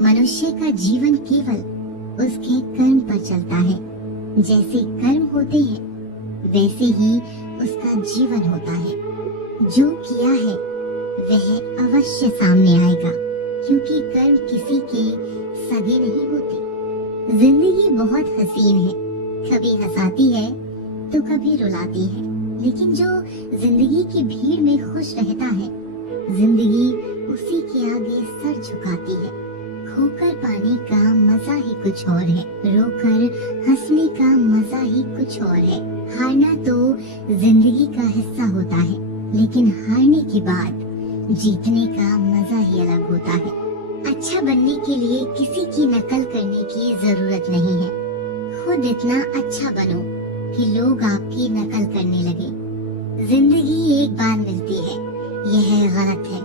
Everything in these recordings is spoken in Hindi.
मनुष्य का जीवन केवल उसके कर्म पर चलता है। जैसे कर्म होते हैं वैसे ही उसका जीवन होता है। जो किया है वह अवश्य सामने आएगा, क्योंकि कर्म किसी के सगे नहीं होते। जिंदगी बहुत हसीन है, कभी हंसाती है तो कभी रुलाती है, लेकिन जो जिंदगी की भीड़ में खुश रहता है, जिंदगी उसी के आगे सर झुकाती है। खोकर पाने का मजा ही कुछ और है, रोकर हंसने का मजा ही कुछ और है। हारना तो जिंदगी का हिस्सा होता है, लेकिन हारने के बाद जीतने का मजा ही अलग होता है। अच्छा बनने के लिए किसी की नकल करने की जरूरत नहीं है। खुद इतना अच्छा बनो कि लोग आपकी नकल करने लगे। जिंदगी एक बार मिलती है, यह गलत है,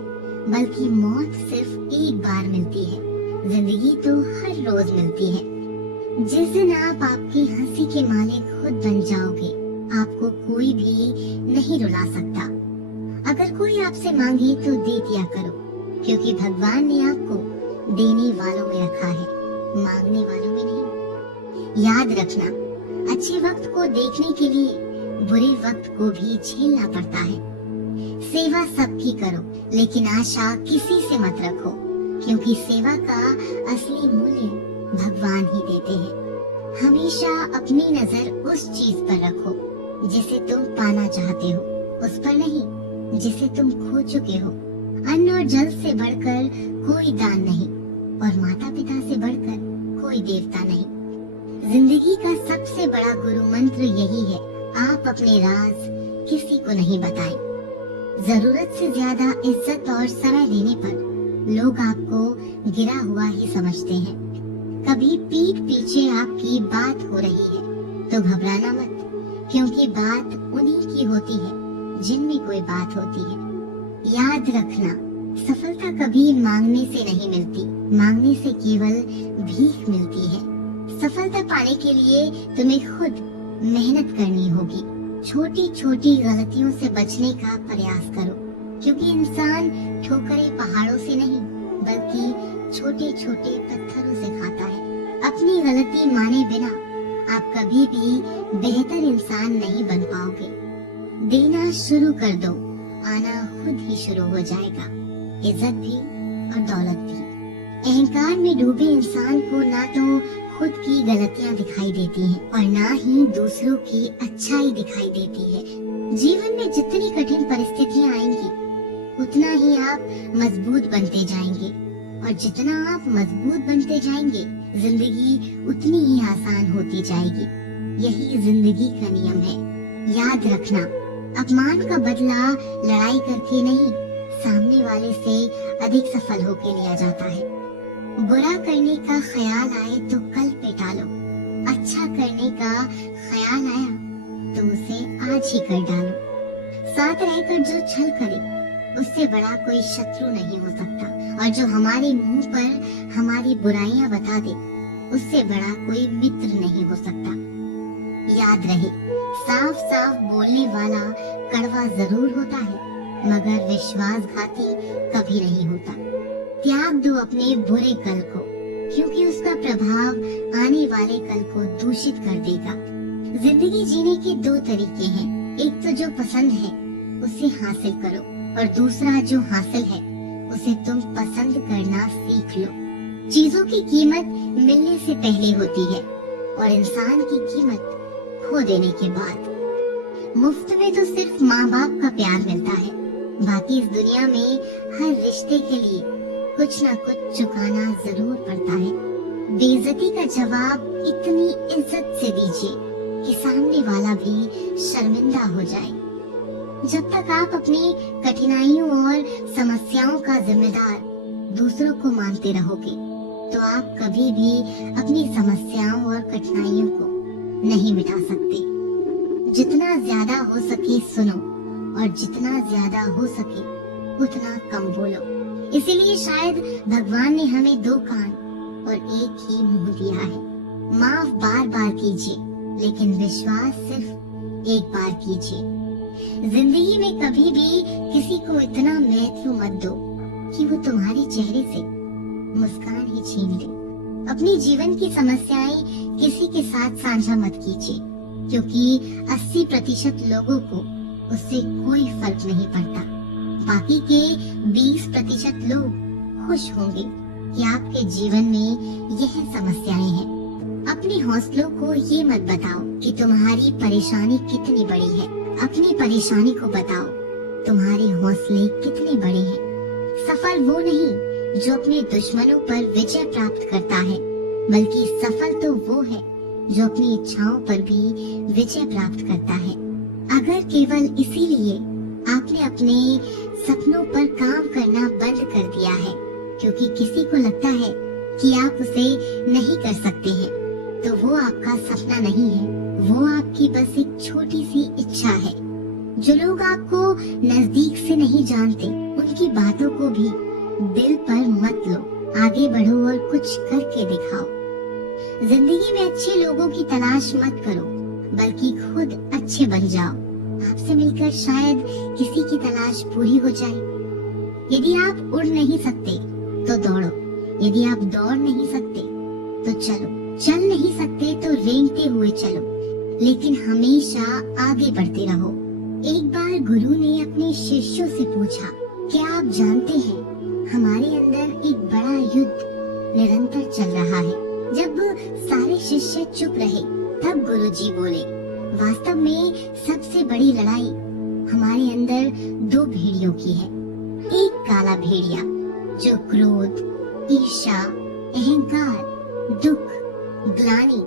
बल्कि मौत सिर्फ एक बार मिलती है। जिंदगी तो हर रोज मिलती है। जिस दिन आप आपकी हंसी के मालिक खुद बन जाओगे, आपको कोई भी नहीं रुला सकता। अगर कोई आपसे मांगे तो दे दिया करो, क्योंकि भगवान ने आपको देने वालों में रखा है, मांगने वालों में नहीं। याद रखना, अच्छे वक्त को देखने के लिए बुरे वक्त को भी झेलना पड़ता है। सेवा सबकी करो, लेकिन आशा किसी से मत रखो, क्योंकि सेवा का असली मूल्य भगवान ही देते हैं। हमेशा अपनी नजर उस चीज पर रखो जिसे तुम पाना चाहते हो, उस पर नहीं जिसे तुम खो चुके हो। अन्न और जल से बढ़कर कोई दान नहीं, और माता पिता से बढ़कर कोई देवता नहीं। जिंदगी का सबसे बड़ा गुरु मंत्र यही है, आप अपने राज किसी को नहीं बताएं। जरूरत से ज्यादा इज्जत और समय देने पर लोग आपको गिरा हुआ ही समझते हैं। कभी पीठ पीछे आपकी बात हो रही है तो घबराना मत, क्योंकि बात उन्हीं की होती है जिनमें कोई बात होती है। याद रखना, सफलता कभी मांगने से नहीं मिलती, मांगने से केवल भीख मिलती है। सफलता पाने के लिए तुम्हें खुद मेहनत करनी होगी। छोटी छोटी गलतियों से बचने का प्रयास करो, क्योंकि इंसान ठोकरें पहाड़ों से नहीं बल्कि छोटे छोटे पत्थरों से खाता है। अपनी गलती माने बिना आप कभी भी बेहतर इंसान नहीं बन पाओगे। देना शुरू कर दो, आना खुद ही शुरू हो जाएगा, इज्जत भी और दौलत भी। अहंकार में डूबे इंसान को ना तो खुद की गलतियां दिखाई देती हैं और ना ही दूसरों की अच्छाई दिखाई देती है। जीवन में जितनी कठिन परिस्थितियां आएंगी, उतना ही आप मजबूत बनते जाएंगे, और जितना आप मजबूत बनते जाएंगे, जिंदगी उतनी ही आसान होती जाएगी। यही जिंदगी का नियम है। याद रखना, अपमान का बदला लड़ाई करके नहीं, सामने वाले से अधिक सफल होके लिया जाता है। बुरा करने का ख्याल आए तो कल पे टालो, अच्छा करने का ख्याल आया तो उसे आज ही कर डालो। साथ रहकर जो छल करे, उससे बड़ा कोई शत्रु नहीं हो सकता, और जो हमारे मुंह पर हमारी बुराइयां बता दे, उससे बड़ा कोई मित्र नहीं हो सकता। याद रहे, साफ साफ बोलने वाला कड़वा जरूर होता है, मगर विश्वासघाती कभी नहीं होता। त्याग दो अपने बुरे कल को, क्योंकि उसका प्रभाव आने वाले कल को दूषित कर देगा। जिंदगी जीने के दो तरीके हैं, एक तो जो पसंद है उसे हासिल करो, और दूसरा जो हासिल है उसे तुम पसंद करना सीख लो। चीजों की कीमत मिलने से पहले होती है, और इंसान की कीमत खो देने के बाद। मुफ्त में तो सिर्फ माँ बाप का प्यार मिलता है, बाकी इस दुनिया में हर रिश्ते के लिए कुछ न कुछ चुकाना जरूर पड़ता है। बेइज्जती का जवाब इतनी इज्जत से दीजिए कि सामने वाला भी शर्मिंदा हो जाए। जब तक आप अपनी कठिनाइयों और समस्याओं का जिम्मेदार दूसरों को मानते रहोगे, तो आप कभी भी अपनी समस्याओं और कठिनाइयों को नहीं मिटा सकते। जितना ज्यादा हो सके सुनो, और जितना ज्यादा हो सके उतना कम बोलो। इसीलिए शायद भगवान ने हमें दो कान और एक ही मुंह दिया है। माफ बार बार कीजिए, लेकिन विश्वास सिर्फ एक बार कीजिए। जिंदगी में कभी भी किसी को इतना महत्व मत दो कि वो तुम्हारे चेहरे से मुस्कान ही छीन ले। अपनी जीवन की समस्याएं किसी के साथ साझा मत कीजिए, क्योंकि 80% लोगों को उससे कोई फर्क नहीं पड़ता। बाकी के 20% लोग खुश होंगे कि आपके जीवन में यह समस्याएं हैं। अपने हौसलों को ये मत बताओ कि तुम्हारी परेशानी कितनी बड़ी है। अपनी परेशानी को बताओ तुम्हारे हौसले कितने बड़े हैं। सफल वो नहीं जो अपने दुश्मनों पर विजय प्राप्त करता है, बल्कि सफल तो वो है जो अपनी इच्छाओं पर भी विजय प्राप्त करता है। अगर केवल इसीलिए आपने अपने सपनों पर काम करना बंद कर दिया है क्योंकि किसी को लगता है कि आप उसे नहीं कर सकते हैं, तो वो आपका सपना नहीं है, वो आपकी बस एक छोटी सी इच्छा है। जो लोग आपको नजदीक से नहीं जानते, उनकी बातों को भी दिल पर मत लो। आगे बढ़ो और कुछ करके दिखाओ। जिंदगी में अच्छे लोगों की तलाश मत करो, बल्कि खुद अच्छे बन जाओ। आपसे मिलकर शायद किसी की तलाश पूरी हो जाए। यदि आप उड़ नहीं सकते तो दौड़ो, यदि आप दौड़ नहीं सकते तो चलो, चल नहीं सकते तो रेंगते हुए चलो, लेकिन हमेशा आगे बढ़ते रहो। एक बार गुरु ने अपने शिष्यों से पूछा, क्या आप जानते हैं हमारे अंदर एक बड़ा युद्ध निरंतर चल रहा है। जब सारे शिष्य चुप रहे, तब गुरुजी बोले, वास्तव में सबसे बड़ी लड़ाई हमारे अंदर 2 भेड़ियों की है। एक काला भेड़िया जो क्रोध, ईर्ष्या, अहंकार, दुख, ग्लानि,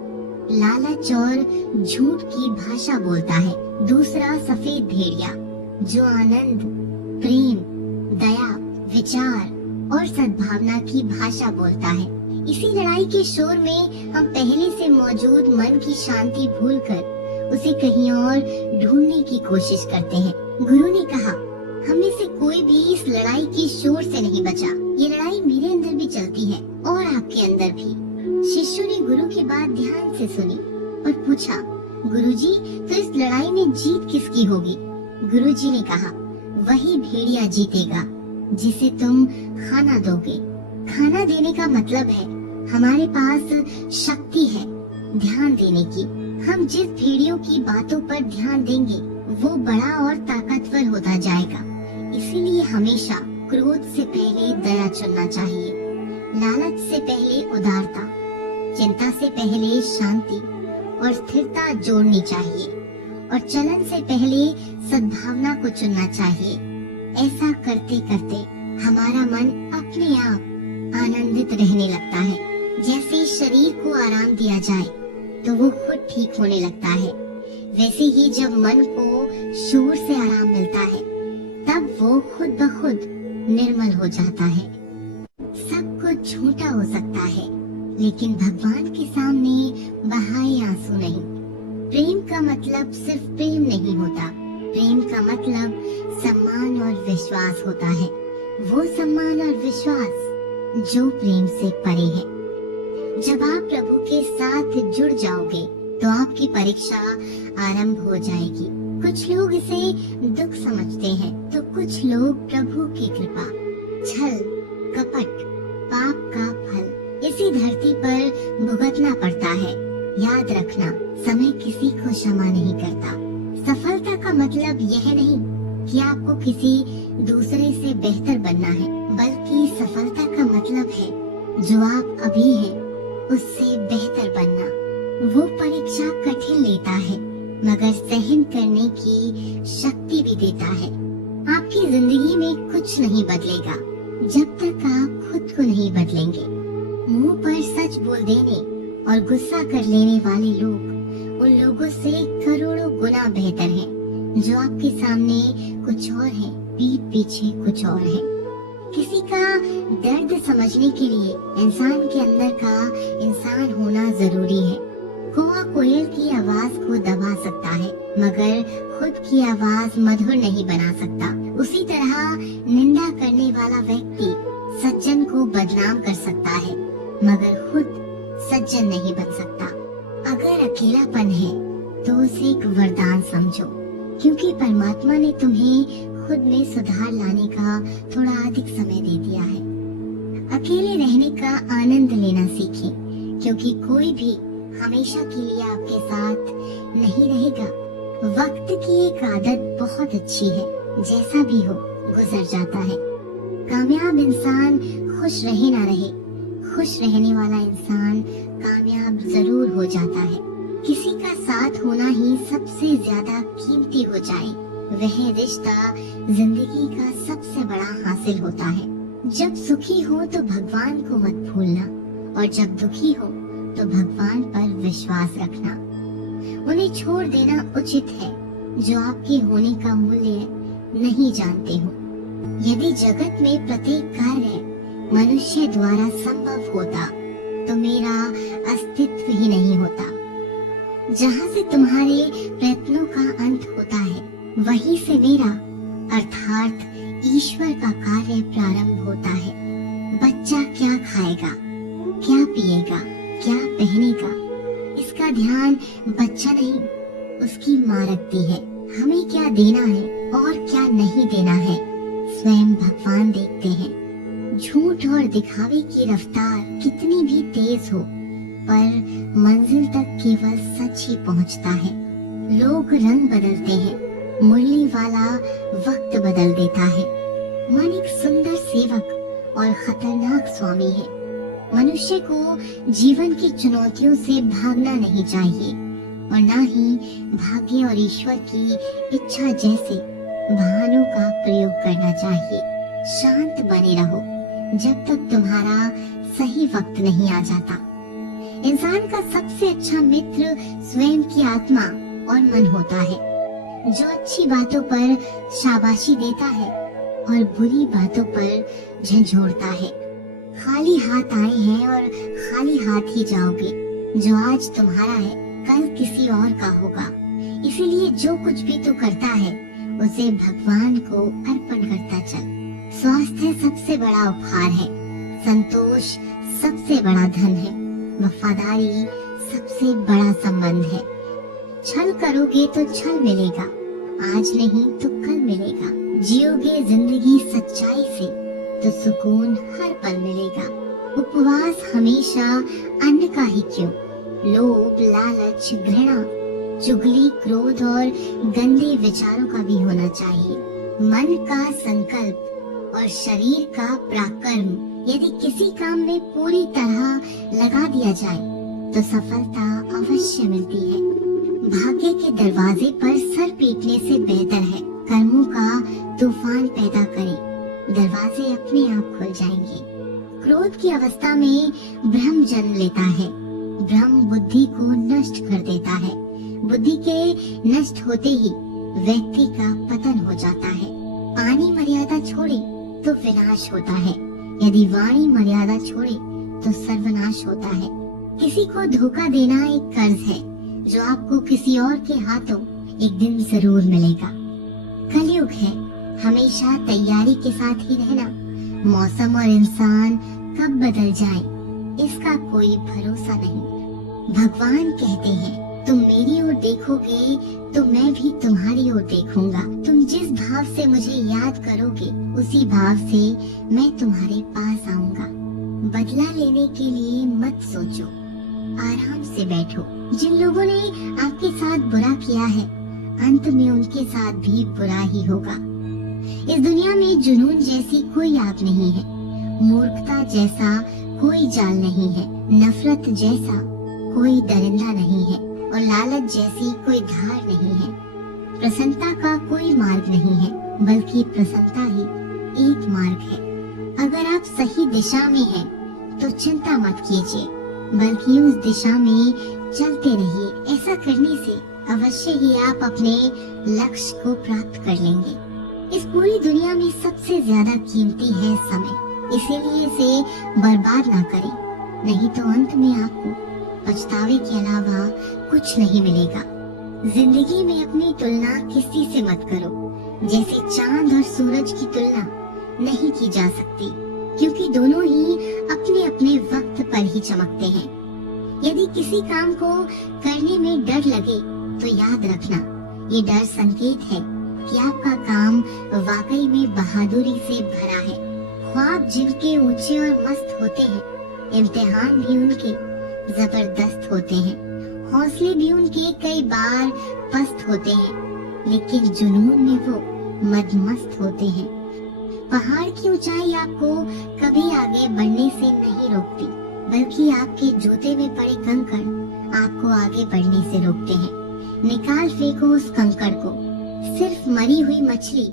लालच और झूठ की भाषा बोलता है। दूसरा सफेद भेड़िया जो आनंद, प्रेम, दया, विचार और सद्भावना की भाषा बोलता है। इसी लड़ाई के शोर में हम पहले से मौजूद मन की शांति भूलकर उसे कहीं और ढूंढने की कोशिश करते हैं। गुरु ने कहा, हम में से कोई भी इस लड़ाई के शोर से नहीं बचा। ये लड़ाई मेरे अंदर भी चलती है और आपके अंदर भी। शिष्यों ने गुरु की बात ध्यान से सुनी और पूछा, गुरुजी, तो इस लड़ाई में जीत किसकी होगी? गुरुजी ने कहा, वही भेड़िया जीतेगा जिसे तुम खाना दोगे। खाना देने का मतलब है हमारे पास शक्ति है ध्यान देने की। हम जिस भेड़ियों की बातों पर ध्यान देंगे वो बड़ा और ताकतवर होता जाएगा। इसीलिए हमेशा क्रोध से पहले दया चुनना चाहिए, लालच से पहले उदारता, चिंता से पहले शांति और स्थिरता जोड़नी चाहिए, और चलन से पहले सद्भावना को चुनना चाहिए। ऐसा करते करते हमारा मन अपने आप आनंदित रहने लगता है। जैसे शरीर को आराम दिया जाए तो वो खुद ठीक होने लगता है, वैसे ही जब मन को शोर से आराम मिलता है तब वो खुद ब खुद निर्मल हो जाता है। सब कुछ छोटा हो सकता है, लेकिन भगवान के सामने बहाए आंसू नहीं। प्रेम का मतलब सिर्फ प्रेम नहीं होता, प्रेम का मतलब सम्मान और विश्वास होता है। वो सम्मान और विश्वास जो प्रेम से परे है। जब आप प्रभु के साथ जुड़ जाओगे तो आपकी परीक्षा आरंभ हो जाएगी। कुछ लोग इसे दुख समझते हैं तो कुछ लोग प्रभु की कृपा। छल, कपट, पाप का फल इसी धरती पर भुगतना पड़ता है। याद रखना, समय किसी को क्षमा नहीं करता। सफलता का मतलब यह नहीं कि आपको किसी दूसरे से बेहतर बनना है, बल्कि सफलता का मतलब है जो आप अभी हैं उससे बेहतर बनना। वो परीक्षा कठिन लेता है मगर सहन करने की शक्ति भी देता है। आपकी जिंदगी में कुछ नहीं बदलेगा जब तक आप खुद को नहीं बदलेंगे। मुंह पर सच बोल देने और गुस्सा कर लेने वाले लोग उन लोगों से करोड़ों गुना बेहतर हैं जो आपके सामने कुछ और है, पीठ पीछे कुछ और है। किसी का दर्द समझने के लिए इंसान के अंदर का इंसान होना जरूरी है। कौवा कोयल की आवाज को दबा सकता है मगर खुद की आवाज मधुर नहीं बना सकता। उसी तरह निंदा करने वाला व्यक्ति सज्जन को बदनाम कर सकता है मगर खुद सज्जन नहीं बन सकता। अगर अकेलापन है तो उसे एक वरदान समझो, क्योंकि परमात्मा ने तुम्हें खुद में सुधार लाने का थोड़ा अधिक समय दे दिया है। अकेले रहने का आनंद लेना सीखें, क्योंकि कोई भी हमेशा के लिए आपके साथ नहीं रहेगा। वक्त की एक आदत बहुत अच्छी है, जैसा भी हो गुजर जाता है। कामयाब इंसान खुश रहे ना रहे, खुश रहने वाला इंसान कामयाब जरूर हो जाता है। किसी का साथ होना ही सबसे ज्यादा कीमती हो जाए, वह रिश्ता जिंदगी का सबसे बड़ा हासिल होता है। जब सुखी हो तो भगवान को मत भूलना, और जब दुखी हो तो भगवान पर विश्वास रखना। उन्हें छोड़ देना उचित है जो आपके होने का मूल्य नहीं जानते हो। यदि जगत में प्रत्येक कार्य मनुष्य द्वारा संभव होता तो मेरा अस्तित्व ही नहीं होता। जहाँ से तुम्हारे प्रयत्नों का अंत होता है, वहीं से मेरा अर्थात ईश्वर का कार्य प्रारंभ होता है। बच्चा क्या खाएगा, क्या पिएगा, क्या पहनेगा, इसका ध्यान बच्चा नहीं उसकी माँ रखती है। हमें क्या देना है और क्या नहीं देना है स्वयं भगवान देखते हैं। झूठ और दिखावे की रफ्तार कितनी भी तेज हो, पर मंजिल तक केवल सच ही पहुंचता है। लोग रंग बदलते हैं, मुरली वाला वक्त बदल देता है। मन एक सुंदर सेवक और खतरनाक स्वामी है। मनुष्य को जीवन की चुनौतियों से भागना नहीं चाहिए, और न ही भाग्य और ईश्वर की इच्छा जैसे बहानों का प्रयोग करना चाहिए। शांत बने रहो जब तक तुम्हारा सही वक्त नहीं आ जाता। इंसान का सबसे अच्छा मित्र स्वयं की आत्मा और मन होता है, जो अच्छी बातों पर शाबाशी देता है और बुरी बातों पर झंझोड़ता है। खाली हाथ आए हैं और खाली हाथ ही जाओगे। जो आज तुम्हारा है कल किसी और का होगा, इसीलिए जो कुछ भी तू करता है उसे भगवान को अर्पण करता चल। स्वास्थ्य सबसे बड़ा उपहार है, संतोष सबसे बड़ा धन है, वफादारी सबसे बड़ा संबंध है। छल करोगे तो छल मिलेगा, आज नहीं तो कल मिलेगा। जियोगे जिंदगी सच्चाई से तो सुकून हर पल मिलेगा। उपवास हमेशा अन्न का ही क्यों, लोभ, लालच, घृणा, चुगली, क्रोध और गंदे विचारों का भी होना चाहिए। मन का संकल्प और शरीर का पराक्रम यदि किसी काम में पूरी तरह लगा दिया जाए तो सफलता अवश्य मिलती है। भाग्य के दरवाजे पर सर पीटने से बेहतर है कर्मों का तूफान पैदा करें, दरवाजे अपने आप खुल जाएंगे। क्रोध की अवस्था में भ्रम जन्म लेता है, भ्रम बुद्धि को नष्ट कर देता है। बुद्धि के नष्ट होते ही व्यक्ति का पतन हो जाता है। पानी मर्यादा छोड़े तो विनाश होता है, यदि वाणी मर्यादा छोड़े तो सर्वनाश होता है। किसी को धोखा देना एक कर्ज है जो आपको किसी और के हाथों एक दिन जरूर मिलेगा। कलयुग है, हमेशा तैयारी के साथ ही रहना। मौसम और इंसान कब बदल जाए इसका कोई भरोसा नहीं। भगवान कहते हैं तुम मेरी ओर देखोगे तो मैं भी तुम्हारी ओर देखूंगा। तुम जिस भाव से मुझे याद करोगे उसी भाव से मैं तुम्हारे पास आऊंगा। बदला लेने के लिए मत सोचो, आराम से बैठो। जिन लोगों ने आपके साथ बुरा किया है अंत में उनके साथ भी बुरा ही होगा। इस दुनिया में जुनून जैसी कोई आग नहीं है, मूर्खता जैसा कोई जाल नहीं है, नफरत जैसा कोई दरिंदा नहीं है और लालच जैसी कोई धार नहीं है। प्रसन्नता का कोई मार्ग नहीं है, बल्कि प्रसन्नता ही एक मार्ग है। अगर आप सही दिशा में हैं तो चिंता मत कीजिए, बल्कि उस दिशा में चलते रहिए। ऐसा करने से अवश्य ही आप अपने लक्ष्य को प्राप्त कर लेंगे। इस पूरी दुनिया में सबसे ज्यादा कीमती है समय, इसीलिए इसे बर्बाद ना करें, नहीं तो अंत में आपको पछतावे के अलावा कुछ नहीं मिलेगा। जिंदगी में अपनी तुलना किसी से मत करो, जैसे चांद और सूरज की तुलना नहीं की जा सकती, क्योंकि दोनों ही अपने अपने वक्त पर ही चमकते हैं। यदि किसी काम को करने में डर लगे तो याद रखना, ये डर संकेत है कि आपका काम वाकई में बहादुरी से भरा है। ख्वाब जिनके ऊंचे और मस्त होते हैं, इम्तिहान भी उनके जबरदस्त होते हैं, हौसले भी उनके कई बार पस्त होते हैं, लेकिन जुनून में वो मदमस्त होते हैं। पहाड़ की ऊंचाई आपको कभी आगे बढ़ने से नहीं रोकती, बल्कि आपके जूते में पड़े कंकड़ आपको आगे बढ़ने से रोकते हैं। निकाल फेंको उस कंकड़ को। सिर्फ मरी हुई मछली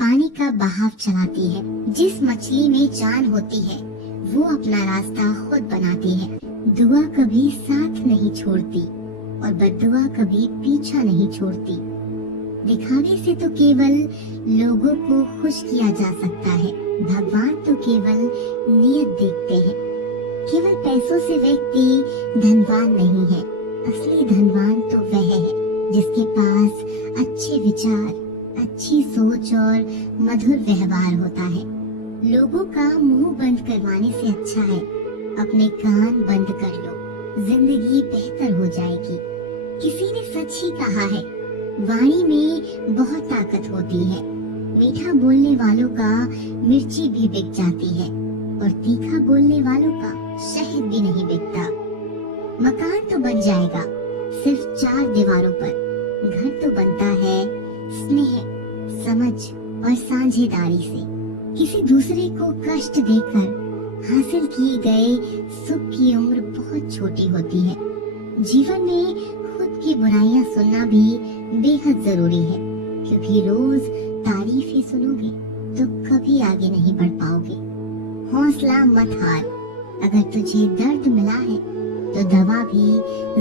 पानी का बहाव चलाती है। जिस मछली में जान होती है वो अपना रास्ता खुद बनाती है। दुआ कभी साथ नहीं छोड़ती और बद्दुआ कभी पीछा नहीं छोड़ती। दिखावे से तो केवल लोगों को खुश किया जा सकता है, भगवान तो केवल नियत देखते हैं। केवल पैसों से व्यक्ति धनवान नहीं है, असली धनवान तो वह है जिसके पास अच्छे विचार, अच्छी सोच और मधुर व्यवहार होता है। लोगों का मुंह बंद करवाने से अच्छा है अपने कान बंद कर लो, जिंदगी बेहतर हो जाएगी। किसी ने सच ही कहा है, वाणी में बहुत ताकत होती है। मीठा बोलने वालों का मिर्ची भी बिक जाती है और तीखा बोलने वालों का शहद भी नहीं बिकता। मकान तो बन जाएगा सिर्फ 4 दीवारों पर, घर तो बनता है स्नेह, समझ और साझेदारी से। किसी दूसरे को कष्ट देकर हासिल किए गए सुख की उम्र बहुत छोटी होती है। जीवन में खुद की बुराइयां सुनना भी बेहद जरूरी है, क्योंकि रोज तारीफें सुनोगे तो कभी आगे नहीं बढ़ पाओगे। हौसला मत हार, अगर तुझे दर्द मिला है तो दवा भी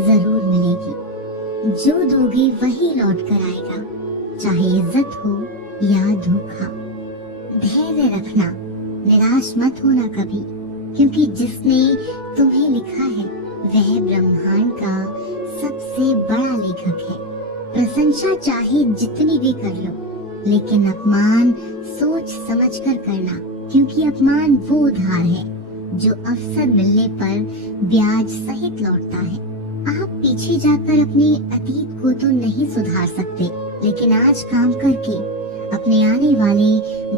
जरूर मिलेगी। जो दोगे वही लौट कर आएगा, चाहे इज्जत हो या धोखा। धैर्य रखना, निराश मत होना कभी, क्योंकि जिसने तुम्हें लिखा है वह ब्रह्मांड का सबसे बड़ा लेखक है। प्रशंसा चाहे जितनी भी कर लो, लेकिन अपमान सोच समझ कर करना, क्योंकि अपमान वो उधार है जो अवसर मिलने पर ब्याज सहित लौटता है। आप पीछे जाकर अपने अतीत को तो नहीं सुधार सकते, लेकिन आज काम करके अपने आने वाले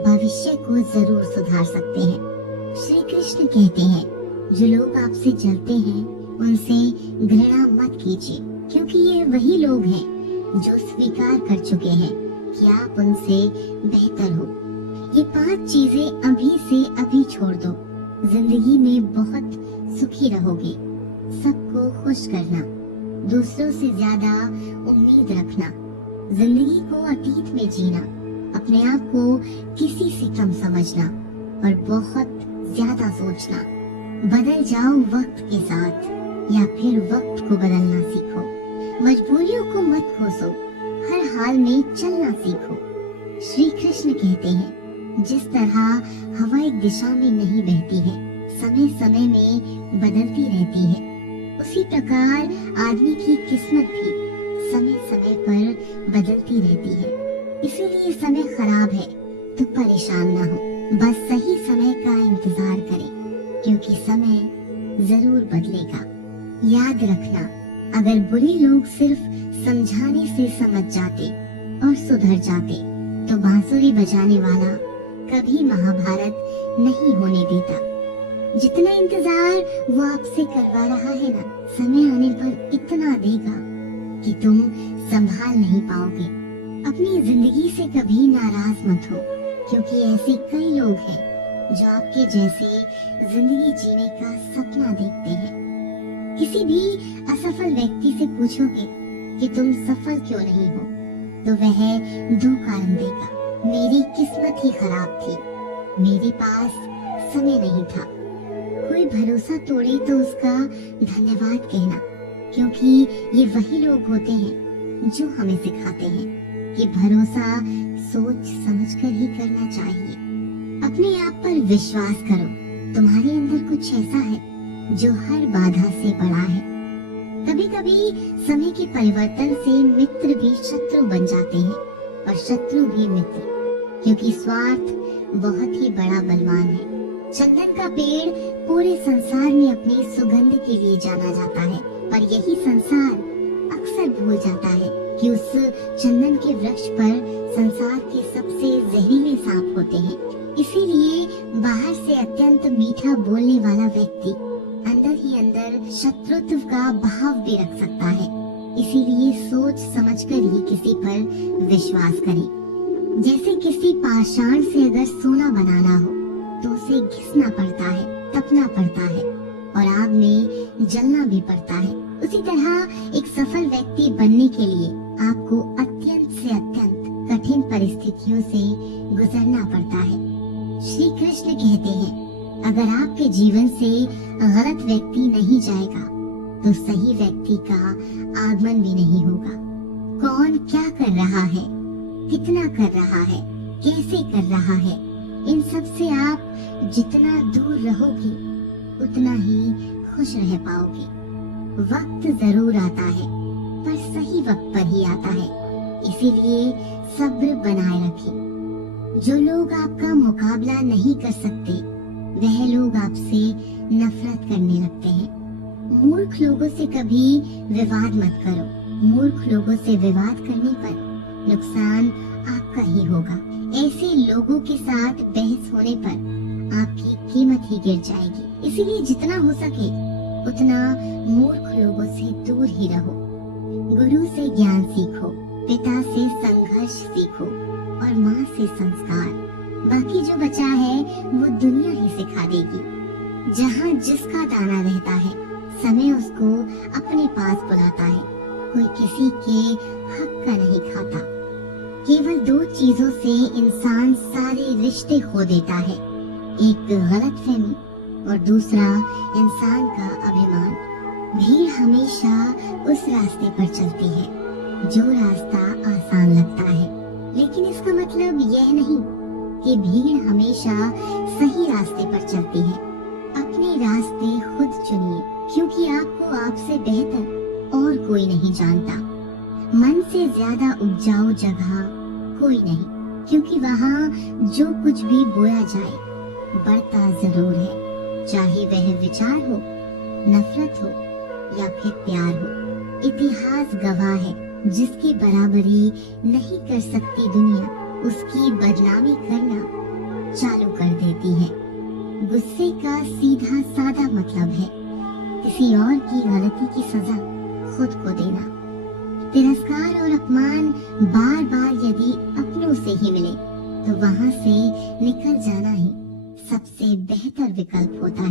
भविष्य को जरूर सुधार सकते हैं। श्री कृष्ण कहते हैं, जो लोग आपसे जलते हैं उनसे घृणा मत कीजिए, क्योंकि ये वही लोग हैं जो स्वीकार कर चुके हैं कि आप उनसे बेहतर हो। ये 5 चीजें अभी से अभी छोड़ दो, जिंदगी में बहुत सुखी रहोगे। सबको खुश करना, दूसरों से ज्यादा उम्मीद रखना, जिंदगी को अतीत में जीना, अपने आप को किसी से कम समझना और बहुत ज्यादा सोचना। बदल जाओ वक्त के साथ या फिर वक्त को बदलना सीखो। मजबूरियों को मत कोसो, हर हाल में चलना सीखो। श्री कृष्ण कहते हैं, जिस तरह हवा एक दिशा में नहीं बहती है, समय समय में बदलती रहती है, उसी प्रकार आदमी की किस्मत भी समय समय पर बदलती रहती है। इसीलिए समय खराब है तो परेशान ना हो, बस सही समय का इंतजार करें, क्योंकि समय जरूर बदलेगा। याद रखना, अगर बुरे लोग सिर्फ समझाने से समझ जाते और सुधर जाते तो बांसुरी बजाने वाला कभी महाभारत नहीं होने देता। जितना इंतजार वो आपसे करवा रहा है ना, समय आने पर इतना देगा कि तुम संभाल नहीं पाओगे। अपनी जिंदगी से कभी नाराज मत हो, क्योंकि ऐसे कई लोग हैं जो आपके जैसे जिंदगी जीने का सपना देखते हैं। किसी भी असफल व्यक्ति से पूछोगे कि तुम सफल क्यों नहीं हो, तो वह 2 कारण देगा। मेरी किस्मत ही खराब थी, मेरे पास समय नहीं था। कोई भरोसा तोड़े तो उसका धन्यवाद कहना, क्योंकि ये वही लोग होते हैं जो हमें सिखाते हैं कि भरोसा सोच समझकर ही करना चाहिए। अपने आप पर विश्वास करो, तुम्हारे अंदर कुछ ऐसा है जो हर बाधा से बड़ा है। कभी कभी समय के परिवर्तन से मित्र भी शत्रु बन जाते हैं और शत्रु भी मित्र, क्योंकि स्वार्थ बहुत ही बड़ा बलवान है। चंदन का पेड़ पूरे संसार में अपनी सुगंध के लिए जाना जाता है, पर यही संसार अक्सर भूल जाता है कि उस चंदन के वृक्ष पर संसार के सबसे जहरीले सांप होते हैं। इसीलिए बाहर से अत्यंत मीठा बोलने वाला व्यक्ति अंदर ही अंदर शत्रुत्व का भाव भी रख सकता है। इसीलिए सोच समझकर ही किसी पर विश्वास करें। जैसे किसी पाषाण से अगर सोना बनाना हो तो उसे घिसना पड़ता है, तपना पड़ता है और आग में जलना भी पड़ता है। उसी तरह एक सफल व्यक्ति बनने के लिए आपको अत्यंत से अत्यंत कठिन परिस्थितियों से गुजरना पड़ता है। श्री कृष्ण कहते हैं, अगर आपके जीवन से गलत व्यक्ति नहीं जाएगा तो सही व्यक्ति का आगमन भी नहीं होगा। कौन क्या कर रहा है, कितना कर रहा है, कैसे कर रहा है, इन सब से आप जितना दूर रहोगे उतना ही खुश रह पाओगे। वक्त जरूर आता है पर सही वक्त पर ही आता है, इसीलिए सब्र बनाए रखें। जो लोग आपका मुकाबला नहीं कर सकते वह लोग आपसे नफरत करने लगते हैं। मूर्ख लोगों से कभी विवाद मत करो। मूर्ख लोगों से विवाद करने पर नुकसान आपका ही होगा। ऐसे लोगों के साथ बहस होने पर आपकी कीमत ही गिर जाएगी। इसीलिए जितना हो सके उतना मूर्ख लोगों से दूर ही रहो। गुरु से ज्ञान सीखो, पिता से संघर्ष सीखो और माँ से संस्कार। बाकी जो बचा है वो दुनिया ही सिखा देगी। जहाँ जिसका दाना रहता है समय उसको अपने पास बुलाता है। कोई किसी के हक का नहीं खाता। केवल दो चीजों से इंसान सारे रिश्ते खो देता है, एक गलतफहमी और दूसरा इंसान का अभिमान। भीड़ हमेशा उस रास्ते पर चलती है जो रास्ता आसान लगता है, लेकिन इसका मतलब यह नहीं कि भीड़ हमेशा सही रास्ते पर चलती है। अपने रास्ते खुद चुनिए, क्योंकि आपको आपसे बेहतर और कोई नहीं जानता। मन से ज्यादा उपजाऊ जगह कोई नहीं, क्योंकि वहाँ जो कुछ भी बोया जाए बढ़ता जरूर है, चाहे वह विचार हो, नफरत हो या फिर प्यार हो। इतिहास गवाह है, जिसकी बराबरी नहीं कर सकती दुनिया उसकी बदनामी करना चालू कर देती है। गुस्से का सीधा साधा मतलब है किसी और की गलती की सजा खुद को देना। तिरस्कार और अपमान बार बार यदि अपनों से ही मिले तो वहां से निकल जाना ही सबसे बेहतर विकल्प होता है।